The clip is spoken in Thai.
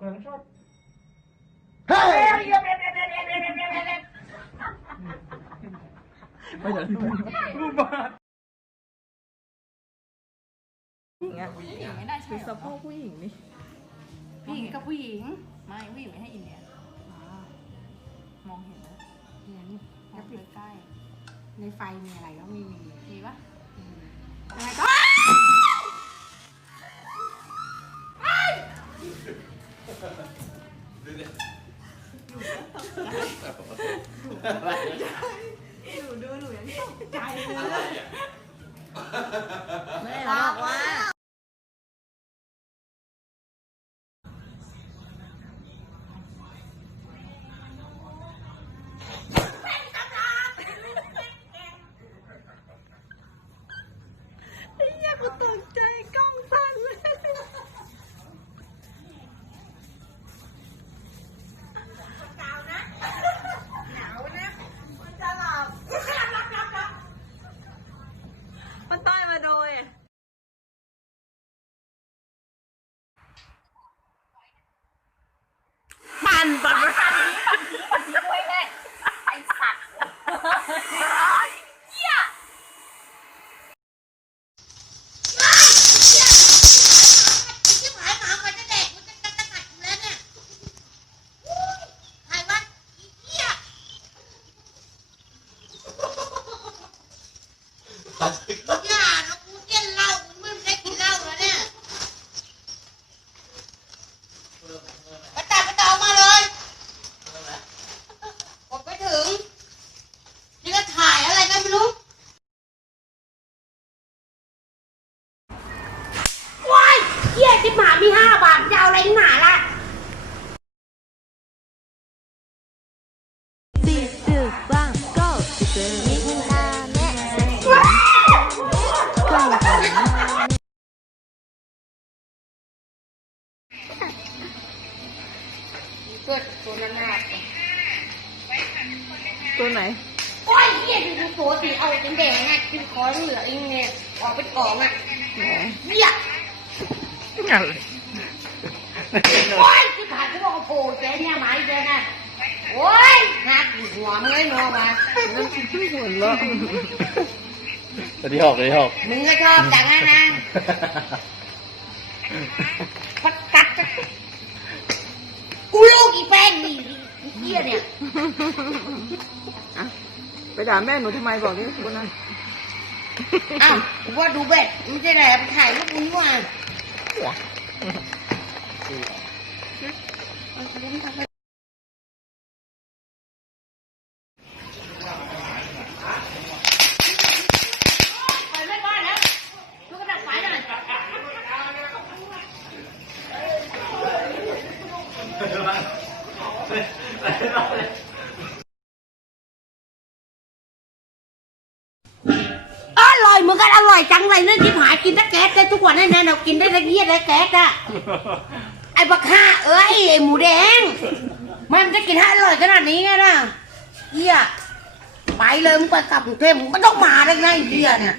เหลืองช็อตเฮ้ยไม่เดี๋ยวรูปบาทอย่างผู้หญิงไม่ได้ใช่อเหรสะโพกผู้หญิงนี่ผู้หญิงกับผู้หญิง ไม่ผู้หญิงไม่ให้อินเนี่ยมองเห็นนะเห็นมองใกล้ในไฟมีอะไรก็ไม่มีๆ ดีปะอะไรก็แม่บอกว่า ไอ้เหี้ยกูตกใจกล้องสั่นเลย มันต้อยมาโดย มันปันปันด้วยแม่ไอสัตว์เหี้ยที่ ตัวตัวนั้นน่ะตัวไหนโอ้ยเหี้ยดูโผล่สีเอาเป็นแดงอะกินคอเหลือเองเนี่ยออกเป็นกล่องอะเหี้ยโอ้ยที่ผ่านที่บอกโผล่แกเนี่ยหมายแกน่ะโอ้ย หักหัวมึงเลยนัวมาหัวเราะสวัสดีหอกสวัสดีหอกมึงก็ชอบจังนะนะพัดกัดกูลูกอีแป้งนี่อีเหี้ยเนี่ยอะไปด่าแม่หนูทำไมบอกดิคนนั้นอ้าวกูว่าดูเบ็ดมันจะไหนไปถ่ายรูปนี้ว่ะ ไปไม่บ้านแล้วลูกกระดับไฟหน่อย อร่อยเหมือนกันอร่อยจังเลยเนี่ยที่หายกินแต่แก๊สได้ทุกวันแน่ๆเรากินได้ละเอียดเลยแก๊สอะไอ้บักห่าเอ้ยไอ้หมูแดงมันจะกินให้อร่อยขนาดนี้ไงล่ะเฮียไปเลยมึงไปกลับกรุงเทพมึงไม่ต้องมาเลยนะไอ้เฮียเนี่ย